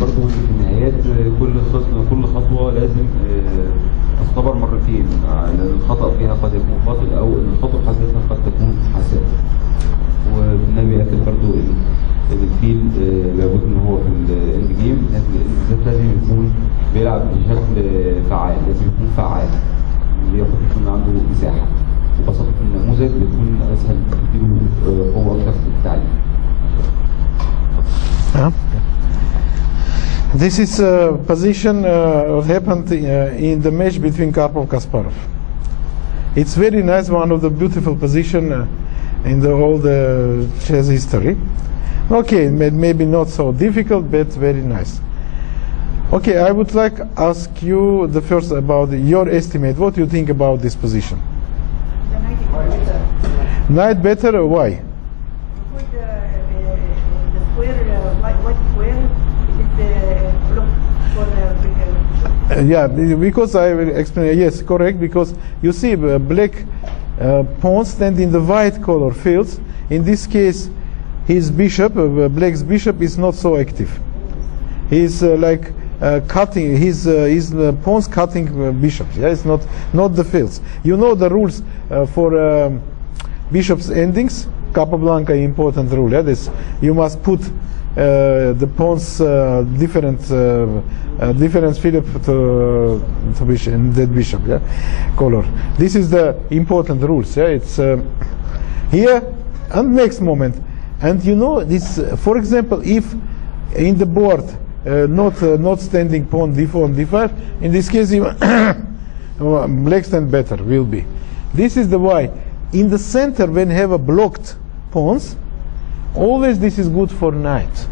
برضه في النهايات كل خطوة لازم اختبر مرتين، لأن الخطأ فيها قد يكون خاطئ أو الخطأ حاسسا قد تكون حساسة. والنبي أكد برضه إن الفيل لابد إن هو في الإند جيم لازم يكون بيلعب بشكل فعال، لازم يكون فعال، يكون عنده مساحة، وبساطة النموذج بيكون أسهل تديله قوة أكتر في التعليم. This is a position what happened in the match between Karpov-Kasparov. It's very nice, one of the beautiful position in the whole chess history. Okay, maybe not so difficult, but very nice. Okay, I would like to ask you the first about your estimate. What do you think about this position? The knight better. Knight better, why? Because the square, white square, it is blocked for Yeah, because I will explain. Yes, correct. Because you see, black pawns stand in the white color fields. In this case, his bishop, black's bishop, is not so active. He's like cutting. His pawns cutting bishops. Yeah, it's not the fields. You know the rules for bishops endings. Capablanca important rule. Yeah, this you must put the pawns different Philip to bishop, and that bishop, yeah, color. This is the important rules. Yeah, it's here and next moment, and you know this. For example, if in the board not standing pawn d4 and d5, in this case black stand better will be. This is the why. In the center, when have a blocked pawns, always this is good for knight.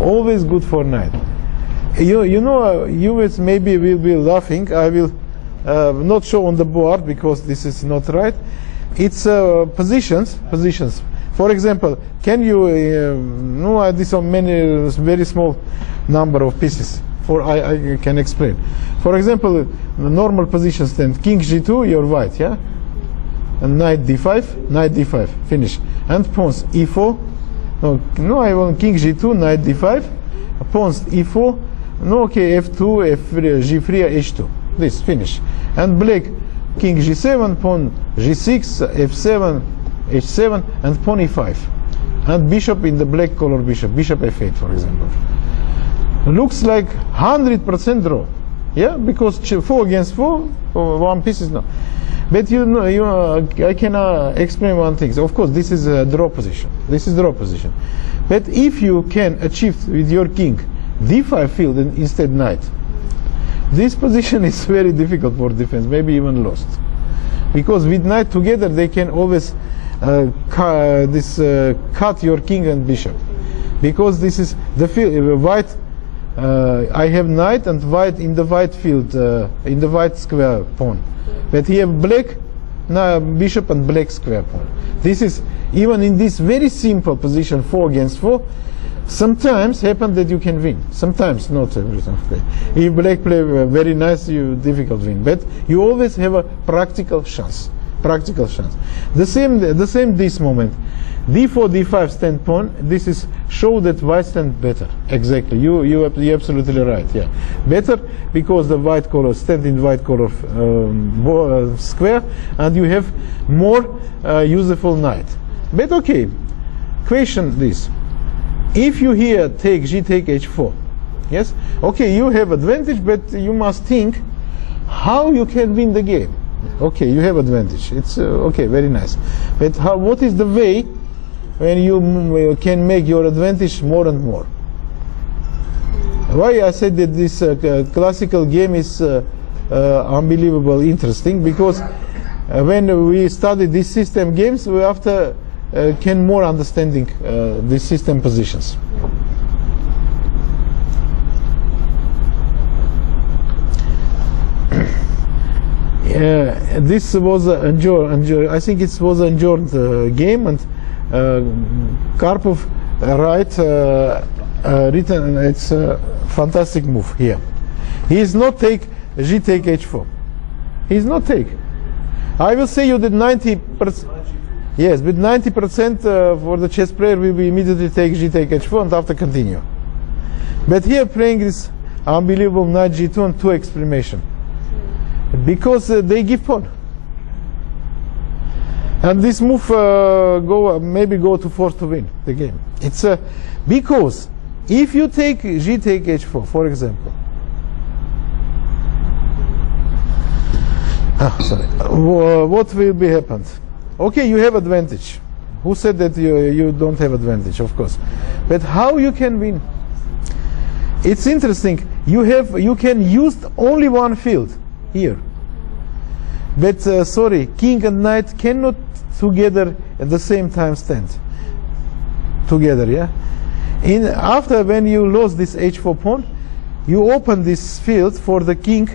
Always good for knight. You know, you maybe will be laughing. I will not show on the board because this is not right. It's positions. For example, can you no? This on many very small number of pieces. I can explain. For example, the normal position stand king g2, you're white, yeah, and knight d5, finish, and pawns e4. No, I want king g2, knight d5, pawns e4. No, okay, f2, f3, g3, h2. This finish, and black king g7, pawn g6, f7, h7, and pawn e5, and bishop in the black color bishop f8, for example. Looks like 100% draw, yeah, because 4 against 4, one piece is not. But you know, I can explain one thing. Of course, this is a draw position. This is draw position. But if you can achieve with your king d5 field and instead knight, this position is very difficult for defense, maybe even lost. Because with knight together, they can always cut your king and bishop. Because this is the field, white, I have knight and white in the white field, in the white square pawn. But here black bishop and black square pawn. This is, even in this very simple position, 4 against 4, sometimes happen that you can win. Sometimes, not every time. Okay. If black play very nice, you difficult win. But you always have a practical chance. Practical chance. The same this moment. d4, d5 stand pawn. This is show that white stand better. Exactly. You're absolutely right. Yeah, better because the white color stand in white color square, and you have more useful knight. But okay, question this: if you here take g take h4, yes, okay, you have advantage, but you must think how you can win the game. Okay, you have advantage. It's okay, very nice. But what is the way when you can make your advantage more and more? Why I said that this classical game is unbelievable interesting, because when we study these system games, we after can more understanding the system positions. This was I think it was an enjoyed game, and Karpov written it's a fantastic move here. He is not take g take h4. He is not take. I will say you that 90%. Yes, but 90% for the chess player will be immediately take g take h4 and after continue. But here playing this unbelievable knight g2 and 2 explanation. Because they give pawn. And this move maybe go to force to win the game. It's because if you take g take h4, for example. Sorry. What will be happened? Okay, you have advantage. Who said that you don't have advantage? Of course. But how you can win? It's interesting. You can use only one field here. But sorry, king and knight cannot together at the same time stand together. Yeah. After when you lost this h4 pawn, you open this field for the king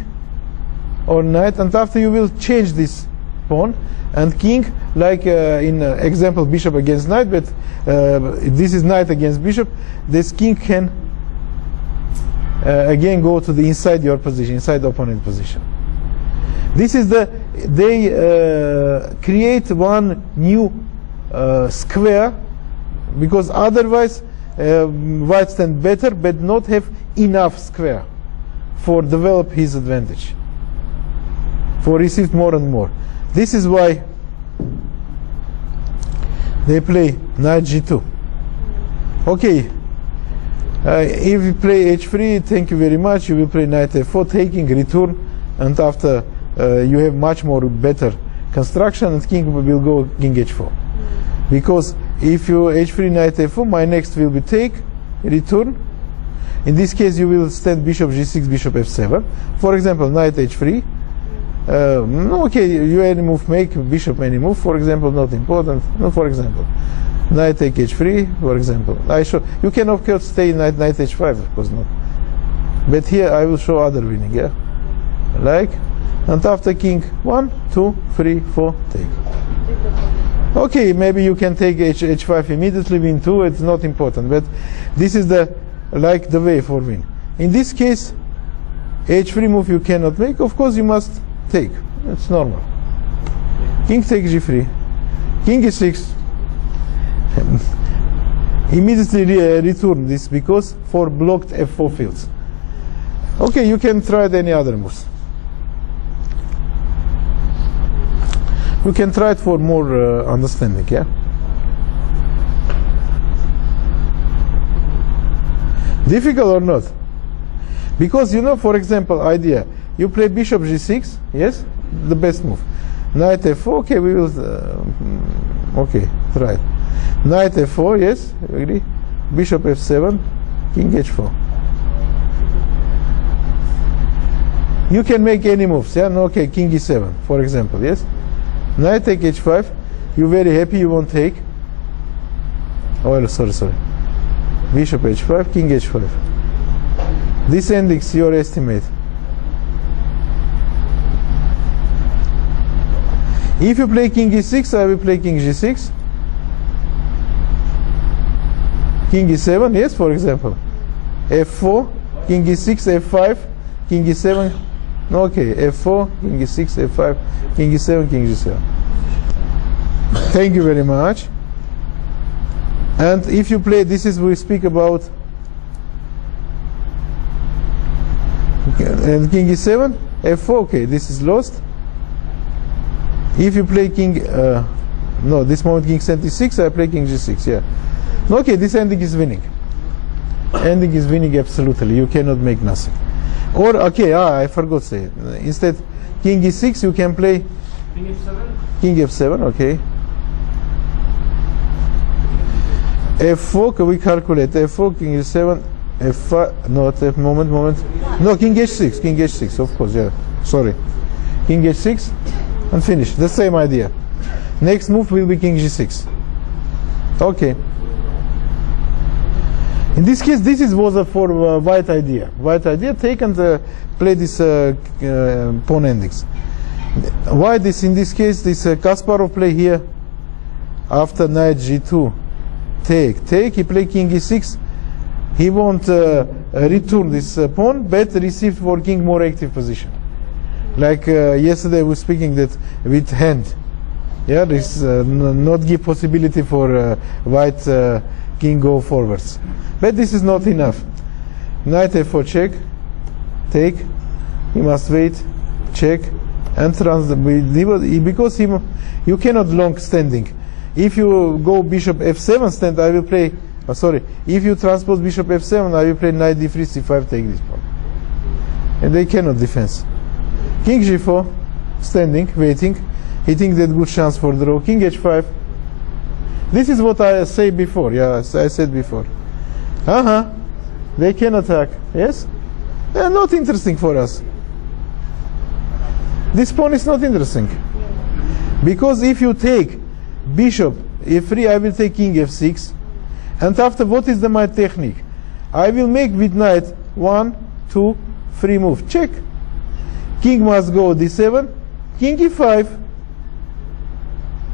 or knight, and after you will change this pawn and king, like in example bishop against knight, but this is knight against bishop. This king can again go to the inside your position, inside the opponent position. This is they create one new square, because otherwise white stand better but not have enough square for develop his advantage, for receive more and more. This is why they play knight g2. Okay, if you play h3, thank you very much. You will play knight f4, taking return, and after you have much more better construction, and king will go king h4. Because if you h3 knight f4, my next will be take, return. In this case, you will stand bishop g6, bishop f7. For example, knight h3. Okay, you any move make, bishop any move, for example, not important. No, for example, knight take h3, for example. You can of course stay knight h5, of course not. But here I will show other winning, yeah? Like, and after king 1, 2, 3, 4, take. Okay, maybe you can take h5 immediately, win 2, it's not important, but this is the way for win. In this case, h3 move you cannot make, of course you must take. It's normal. King takes g3. King e6. Immediately return this because for blocked f4 fields. Okay, you can try any other moves. You can try it for more understanding, yeah? Difficult or not? Because you know, for example, idea. You play bishop g6, yes? The best move. Knight f4, okay, we will... okay, try it. Knight f4, yes, agree. Bishop f7, king h4. You can make any moves, yeah? No, okay, king e7, for example, yes? Knight take h5, you're very happy, you won't take. Oh, sorry. Bishop h5, king h5. This ending's your estimate. If you play king e6, I will play king g6. King e7, yes, for example. f4, king e6, f5, king e7. No, okay, f4, king e6, f5, king e7, king g7. Thank you very much. And if you play, this is we speak about. And king e7, f4, okay, this is lost. If you play king, no, this moment king e6, I play king g6, yeah. Okay, this ending is winning. Ending is winning absolutely. You cannot make nothing. Or okay, I forgot to say it. Instead, king e6, you can play king f7. King f7, okay. f4, can we calculate? f4, king e7, f5. No, moment. No, king h6. King h6, of course. Yeah. Sorry. King h6, and finish. The same idea. Next move will be king g6. Okay. In this case, this was for white idea. White idea, take and play this pawn endings. Why this? In this case, this Kasparov play here after knight g2. Take. He play king e6. He won't return this pawn, but receive for king more active position. Like yesterday, we were speaking that with hand. Yeah, this not give possibility for white king go forwards. But this is not enough. Knight f4 check, take, he must wait, check, and because you cannot long standing. If you go bishop f7 stand, I will play, if you transpose bishop f7, I will play knight d3, c5, take this pawn. And they cannot defense. King g4, standing, waiting. He thinks that good chance for draw. King h5. This is what I say before. Yeah, I said before. They can attack. Yes? They are not interesting for us. This pawn is not interesting. Because if you take bishop f3, I will take king f6. And after, what is my technique? I will make with knight 1, 2, 3 move. Check. King must go d7, king e5.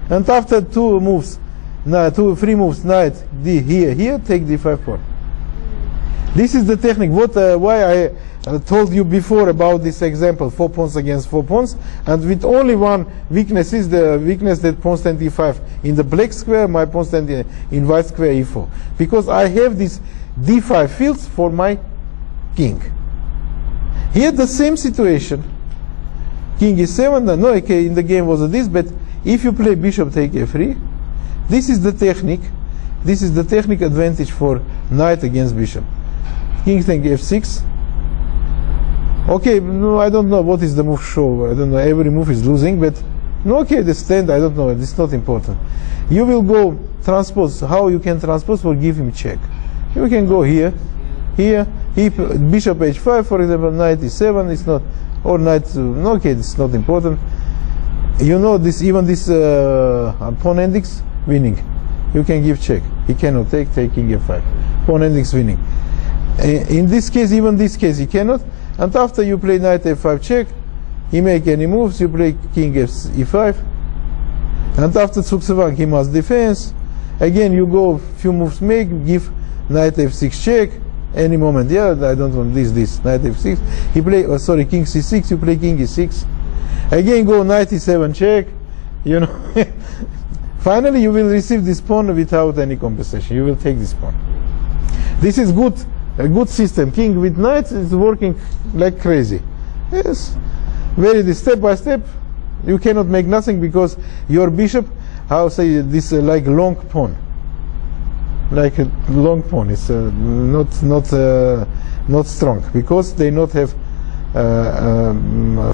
And after 2 moves, 3 moves, knight d here, take d5 pawn. This is the technique. Why I told you before about this example, 4 pawns against 4 pawns, and with only one weakness is the weakness that pawn stand e5 in the black square, my pawn stand in white square e4, because I have this d5 fields for my king. Here the same situation. King e7. No, okay, in the game was this, but if you play bishop take f3, this is the technique. This is the technique advantage for knight against bishop. King take f6. Okay, no, I don't know what is the move show. I don't know. Every move is losing, but no. Okay, the stand. I don't know. It's not important. You will go transpose. How you can transpose? Or give him check. You can go here, here. Bishop h5, for example, knight e7 is not, or knight. No, okay, it's not important. You know this. Even this pawn index winning. You can give check. He cannot take king f5. Pawn index winning. In this case, even this case, he cannot. And after you play knight f5 check, he make any moves, you play king e5. And after Tsuksevan, he must defense. Again, you go few moves make, give knight f6 check. Any moment, yeah, I don't want this, knight f6. He play, king c6, you play king e6. Again, go knight e7 check. You know, finally you will receive this pawn without any compensation. You will take this pawn. This is good. A good system. King with knights is working like crazy. Yes, very step by step. You cannot make nothing because your bishop, how say this, like long pawn, like a long pawn. It's not strong because they not have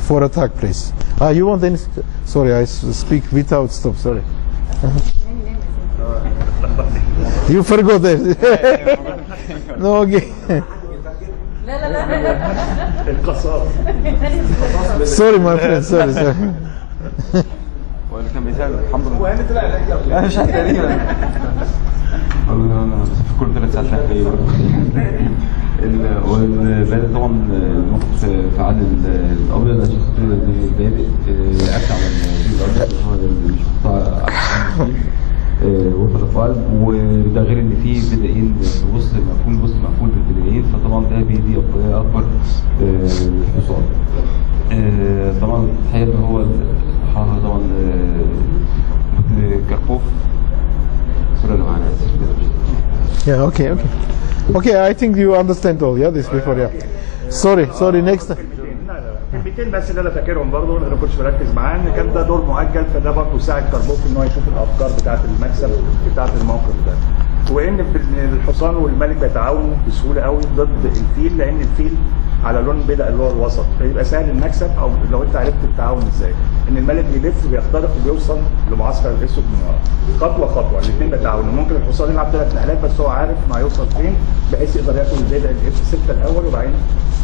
for attack place. You want any? Sorry, I speak without stop. Sorry. You forgot that. No, okay. Sorry, my friend. Sorry. كان بيساعد الحمد لله. انا مش عارف تقريبا. انا في كل 3 ساعات تقريبا. والبداية طبعا نقطة فعال الابيض عشان خاطر بادئ يأكد على الابيض هو اللي مش مقطع وسط الافعال، وده غير ان في بدائين وسط مقفول بالبدائيين، فطبعا ده بيدي افضليه اكبر للحصان. طبعا الحقيقه ان هو طبعا كاربوف. سوري انا معانا اسف. Okay, I think you understand all, yeah, this before, yeah. Sorry, next. كلمتين بس اللي انا فاكرهم برضه انا ما كنتش مركز معاه، ان كان ده دور مؤجل، فده برضه ساعد كاربوف ان هو يشوف الافكار بتاعه المكسب بتاعه الموقف ده، وان الحصان والملك بيتعاونوا بسهوله قوي ضد الفيل، لان الفيل على لون بيضاء اللي هو الوسط، فيبقى سهل المكسب. او لو انت عرفت التعاون ازاي، ان الملك بيلف وبيخترق وبيوصل لمعسكر الاسود من ورا خطوه خطوه، الاثنين بيتعاونوا. ممكن الحصان يلعب 3 نقلات بس هو عارف انه هيوصل فين، بحيث يقدر ياخد البيضاء الاف 6 الاول وبعدين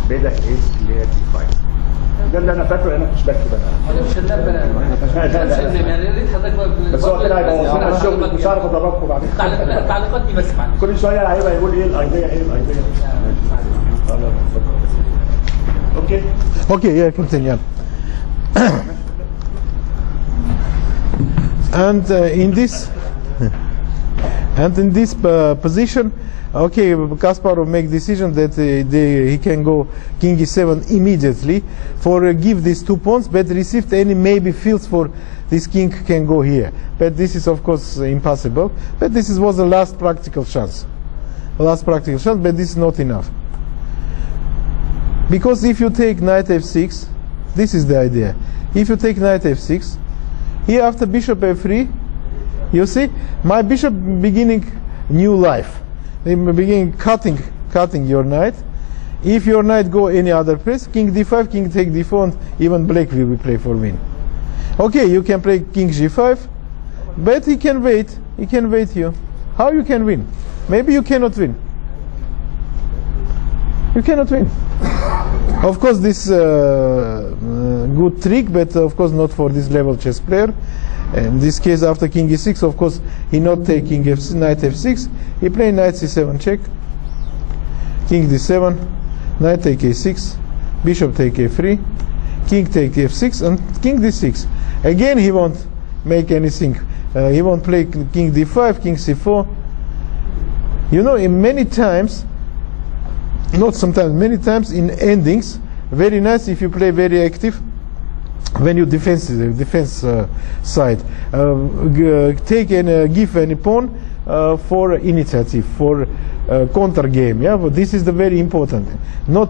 بيضاء الايه اللي هي دي 5. ده اللي انا فاكره، انا مش بكتب انا. مش بس هو كده هيبقى الشغل، مش عارف ادربكم بعدين. التعليقات دي بس معلش. كل شويه هيبقى يقول ايه الايديا. Okay, yeah, continue. And in this position, okay, Kasparov make decision that he can go king e7 immediately for give these 2 pawns, but received any maybe fields for this king can go here. But this is of course impossible. But this was the last practical chance. But this is not enough. Because if you take knight f6, this is the idea. If you take knight f6, here after bishop f3, you see, my bishop beginning new life. They begin cutting your knight. If your knight go any other place, king d5, king take d4, and even black will be play for win. Okay, you can play king g5, but he can wait. He can wait you. How you can win? Maybe you cannot win. You cannot win. Of course, this good trick, but of course not for this level chess player. In this case, after king e6, of course, he not taking knight f6. He play knight c7 check, king d7, knight take a6, bishop take a3, king take f6, and king d6. Again, he won't make anything. He won't play king d5, king c4. You know, in many times, not sometimes, many times in endings, very nice if you play very active when you defense side. Take and give any pawn for initiative, for counter game. Yeah, but this is the very important. Not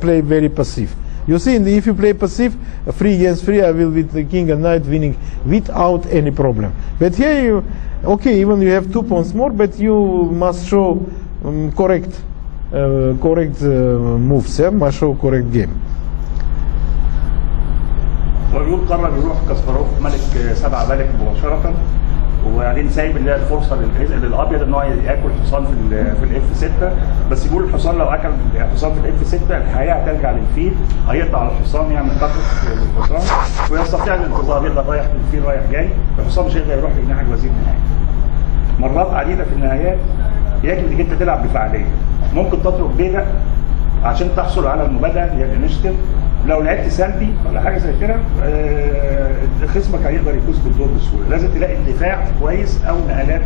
play very passive. You see, if you play passive, 3 against 3, I will with the king and knight winning without any problem. But here you, okay, even you have 2 pawns more, but you must show correct moves. Yeah, must show correct game. ويقول قرر يروح كاسباروف ملك 7 ملك مباشرة، وبعدين سايب اللي هي الفرصه للابيض ان هو ياكل حصان في الاف 6. بس يقول الحصان لو اكل حصان في الاف 6 الحياه هترجع للفيل، هيقطع الحصان يعمل قطع للحصان ويستطيع الانتظار، يقدر رايح للفيل رايح جاي، الحصان مش هيقدر يروح لجناح الوزير نهائي. مرات عديده في النهايات يجب انك انت تلعب بفعاليه، ممكن تترك بيدك عشان تحصل على المبادئ هي الانشيتيف. لو لعبت سلبي ولا حاجه زي كده خصمك هيقدر يفوز بالدور بسهوله. لازم تلاقي الدفاع كويس او نقلات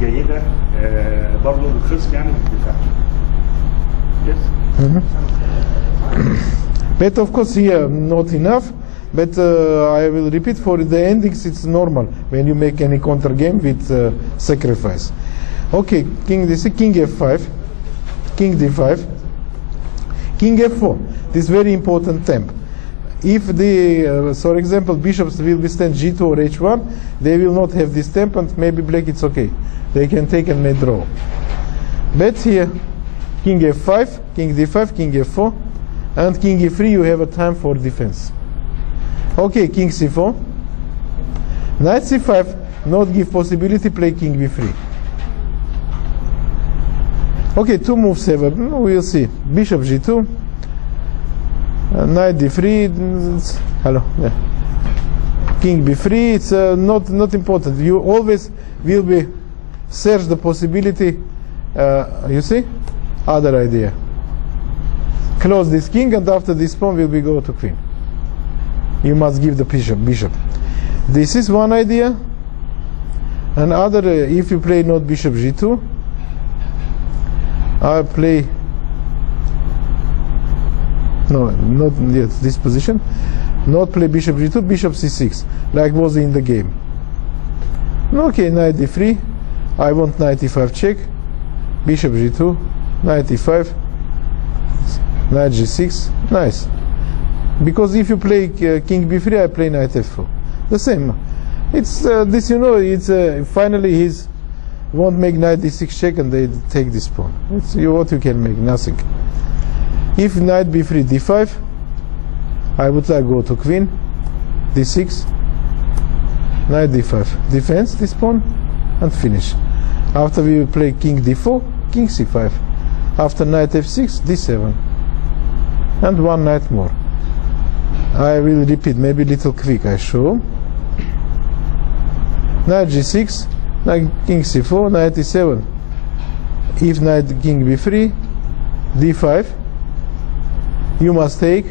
جيده برضه للخصم يعني في الدفاع. But of course here not enough. But I will repeat, for the endings it's normal when you make any counter game with sacrifice. Okay, king d6, king f5, king d5, king f4. This very important temp. If the, for example, bishops will be stand g2 or h1, they will not have this temp, and maybe black it's okay. They can take and may draw. But here, king f5, king d5, king f4, and king e3, you have a time for defense. Okay, king c4, knight c5, not give possibility, play king b3. Okay, 2 moves have, we'll see. Bishop g2, knight d3, hello, yeah. King b3, it's not important. You always will be search the possibility, you see, other idea. Close this king, and after this pawn will be go to queen. You must give the bishop. This is one idea. Another, if you play not bishop g2, I play, no, not yet this position, not play bishop g2, bishop c6, like was in the game. Okay, knight d3, I want knight e5 check, bishop g2, knight e5, knight g6, nice. Because if you play king b3, I play knight f4. The same. It's this, you know, it's finally he's won't make knight d6 check and they take this pawn. It's what you can make, nothing. If knight b3, d5, I would like go to queen, d6, knight d5, defense this pawn, and finish. After we will play king d4, king c5. After knight f6, d7, and one knight more. I will repeat, maybe little quick I show. Knight g6, knight king c4, knight e7. If knight king b3, d5, you must take.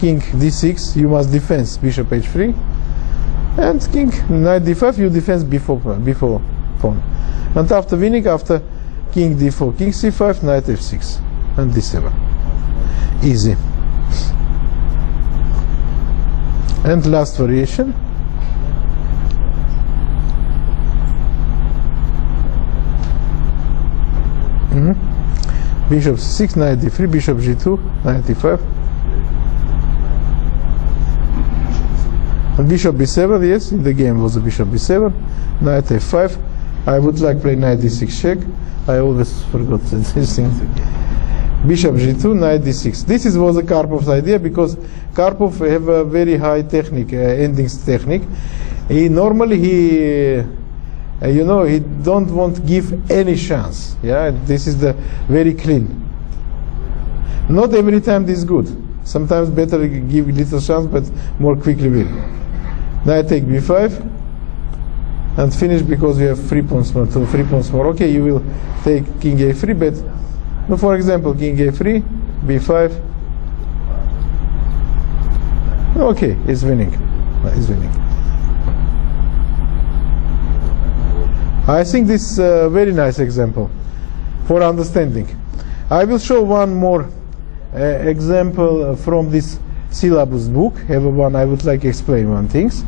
King d6, you must defense bishop h3, and king knight d5, you defense before pawn. And after winning, after king d4, king c5, knight f6, and d7. Easy. And last variation. Bishop c6, knight d3, bishop g2, knight e5. And bishop b7, yes, in the game was a bishop b7, knight f5. I would like play knight d6 check. I always forgot this thing. Bishop g2, knight d6. This was a Karpov's idea because Karpov have a very high technique, endings technique. He normally he don't want to give any chance. Yeah, this is the very clean. Not every time this is good. Sometimes better give little chance, but more quickly win. Knight take b5 and finish because we have 3 pawns more. 3 pawns more. Okay, you will take king a3, but no, for example, king a3, b5. Okay, it's winning. It's winning. I think this is a very nice example for understanding. I will show one more example from this syllabus book. Have one. I would like to explain one things.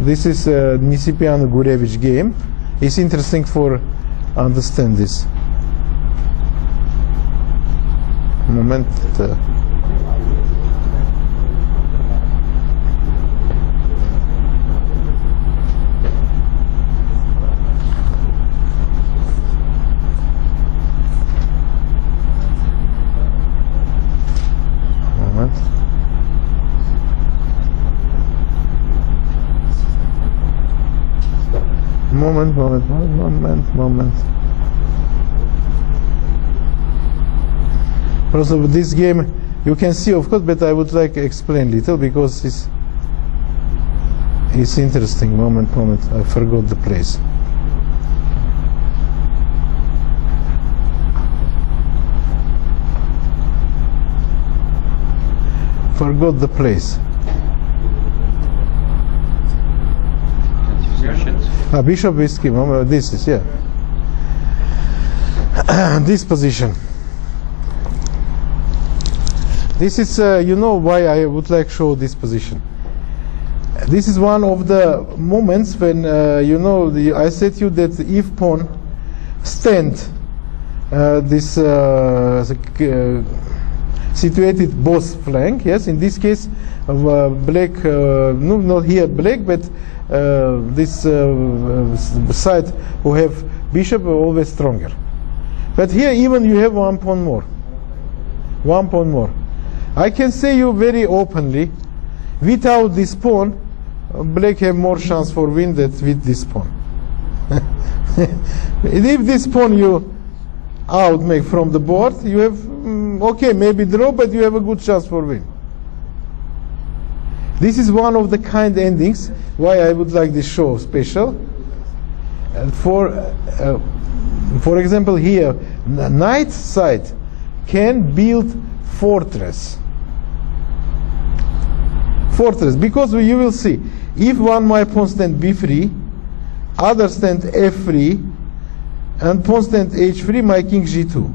This is a Nisipiano Gurevich game. It's interesting for understand this. Moment. Moment. Also, this game you can see, of course, but I would like to explain little because it's interesting. Moment. I forgot the place. Forgot the place. Bishop is this is, yeah. This position. This is, you know why I would like to show this position. This is one of the moments when, I said to you that if pawn stand this situated both flank, yes, in this case, black, no, not here black, but this side who have bishop are always stronger. But here even you have 1 pawn more. 1 pawn more. I can say you very openly, without this pawn, black have more chance for win than with this pawn. If this pawn you out make from the board, you have, okay, maybe draw, but you have a good chance for win. This is one of the kind endings why I would like this show special. And for example, here, knight side can build fortress. Because you will see, if one my pawn stand b3, other stand f3, and pawn stand h3, my king g2.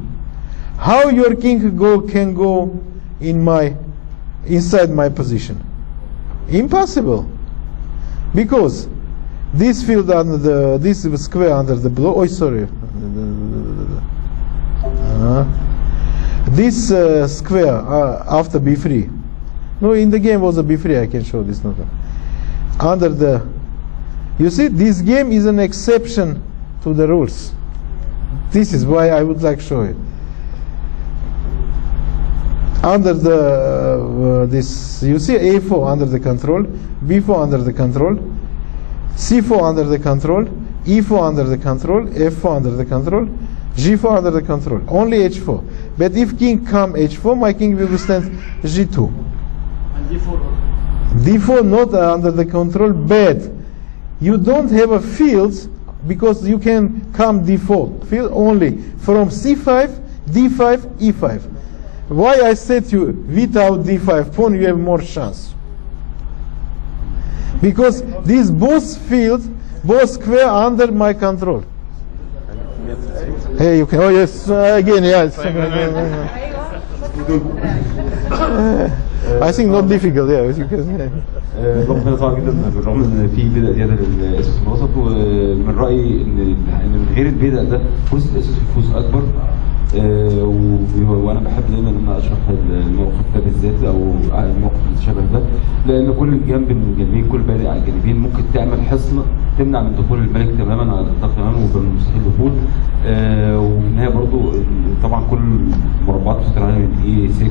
How your king can go inside my position? Impossible, because this field under this square under the blow. Oh, sorry. This square after b3. No, in the game was a b3. I can show this not under the. You see, this game is an exception to the rules. This is why I would like to show it. Under the this, you see a4 under the control, b4 under the control, c4 under the control, e4 under the control, f4 under the control, g4 under the control. Only h4. But if king come h4, my king will stand g2. And d4. d4 not under the control, but you don't have a field because you can come d4 field only from c5, d5, e5. Why I said to you, without d5 pawn you have more chance. Because these both fields, both square under my control. Hey, you can, oh yes, again, yes. I think not difficult, yeah. You can, رغم صعب جدا بالرغم ان في بدء زياده للاسس الوسط، ومن رايي ان من غير البدء ده فرصه الاسس في الفوز اكبر. وانا بحب دايما ان انا اشرح الموقف ده بالذات او الموقف اللي شبه ده، لان كل جنب من الجانبين، كل بارق على الجانبين ممكن تعمل حصن تمنع من دخول الملك تماما على الاطلاق تماما وبالمستحيل الدخول. وفي النهايه برضو طبعا كل مربعات بتشتغل عليها من E6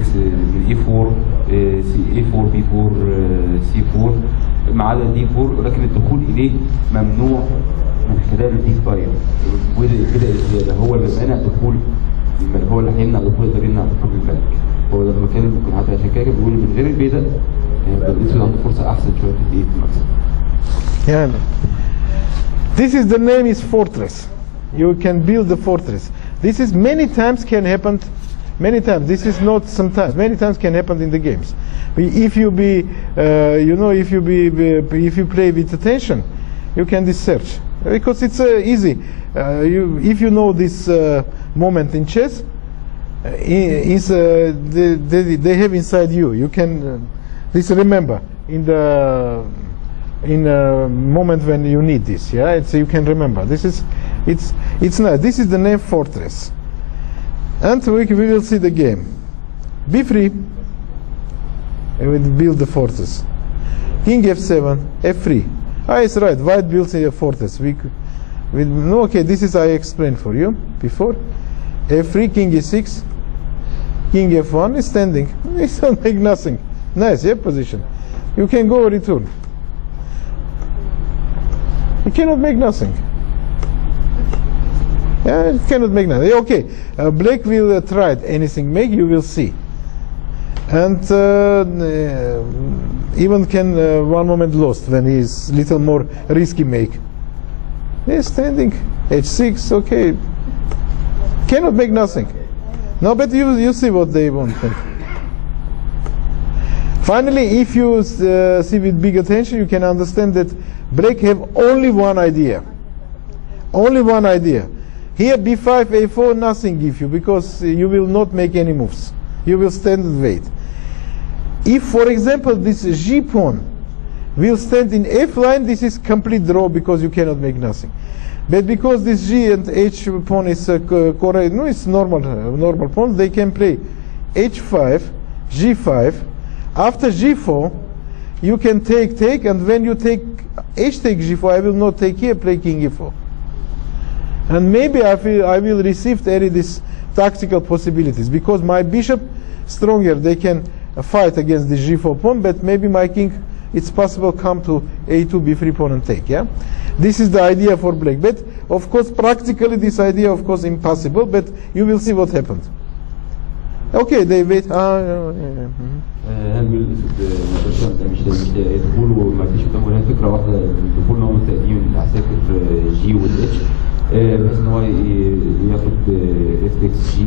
من E4 A4 B4 C4 ما عدا D4، ولكن الدخول اليه ممنوع من خلال D5. كده الزياده هو اللي مانع دخول الملك، هو اللي هيمنع دخول، يقدر يمنع دخول الملك. هو ده المكان اللي ممكن حتى عشان كده بيقول من غير البيدق يبقى الاسود عنده فرصه احسن شويه في الايه في المكسب. Yeah. This is the name is fortress. You can build the fortress. This is many times can happen. Many times. This is not sometimes. Many times can happen in the games. If you be, if you play with attention, you can research because it's easy. If you know this moment in chess, they have inside you. You can this remember in a moment when you need this. Yeah, you can remember. This is it's nice. This is the name fortress, and we will see the game. Be free. And we build the fortress. King F7, F3. Ah, it's right. White builds a fortress. No, okay. This is I explained for you before. F3, King E6, King F1 is standing. It's not make nothing. Nice, yeah, position. You can go return. You cannot make nothing. Yeah, it cannot make nothing. Okay, Black will try anything make, you will see. And even can one moment lost when he is little more risky make. He's standing, H6, okay. Cannot make nothing. No, but you see what they want. Finally, if you see with big attention, you can understand that Black have only one idea. Only one idea. Here B5, A4, nothing give you because you will not make any moves. You will stand and wait. If, for example, this G pawn will stand in F line, this is complete draw because you cannot make nothing. But because this G and H pawn is correct, no, it's normal pawn, they can play H5, G5. After G4, you can take, and when you take H take G4, I will not take here, play King E4. And maybe I will receive these tactical possibilities because my bishop stronger, they can fight against the G4 pawn, but maybe my king, it's possible come to A2, B3 pawn and take, yeah? This is the idea for Black. But of course, practically this idea, of course, impossible, but you will see what happened. Okay, they wait. هل مش دخول وما فيش قدامه هنا فكره واحده الدخول ان هو تقديم العساكر جي والاتش بحيث ان هو ياخد اف اكس جي او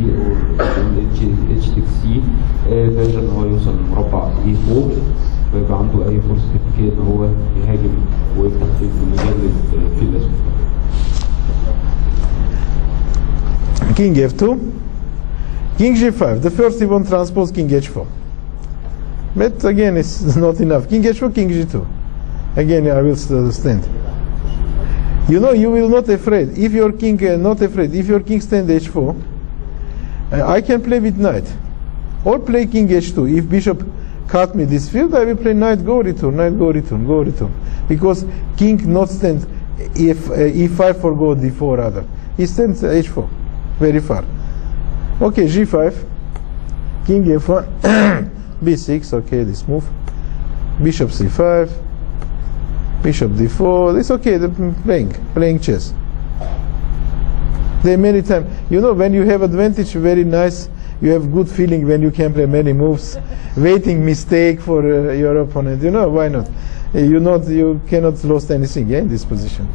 اتش اكس سي فيقدر ان هو يوصل لمربع اي 4 ويبقى عنده اي فرصه تكتيكيه ان هو يهاجم ويفتح في المجال في الاسود. King F2, King G5. The first he won't transpose King H4. But again, it's not enough. King H4, King G2. Again, I will stand. You know, you will not afraid. If your king not afraid, if your king stand H4, I can play with knight. Or play King H2. If bishop cut me this field, I will play knight, go return, knight, go return, go return. Because king not stand E5 for go D4 rather. He stands H4, very far. Okay, G5, King F1, B6, okay, this move. Bishop C5, Bishop D4, it's okay, they're playing chess. They many times, you know, when you have advantage, very nice, you have good feeling when you can play many moves, waiting mistake for your opponent, you know, why not? You cannot lose anything, yeah, in this position.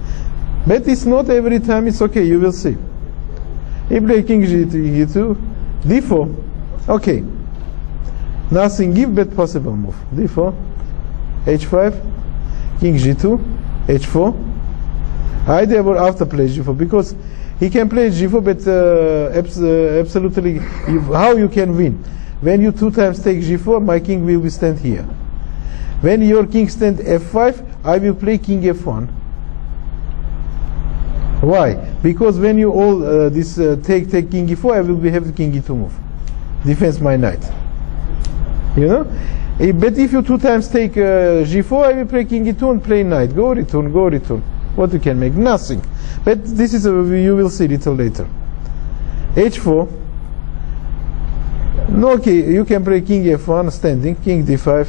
But it's not every time, it's okay, you will see. He play King G2, D4, okay. Nothing give, but possible move. D4, H5, King G2, H4. Idea about after play G4 because he can play G4, but absolutely, how you can win? When you 2 times take G4, my king will be stand here. When your king stand F5, I will play King F1. Why? Because when you all take king e4, I will be having king e2 move. Defends my knight. You know? But if you 2 times take g4, I will play king e2 and play knight. Go return, go return. What you can make? Nothing. But this is you will see little later. h4. No, okay, you can play king f1 standing, king d5.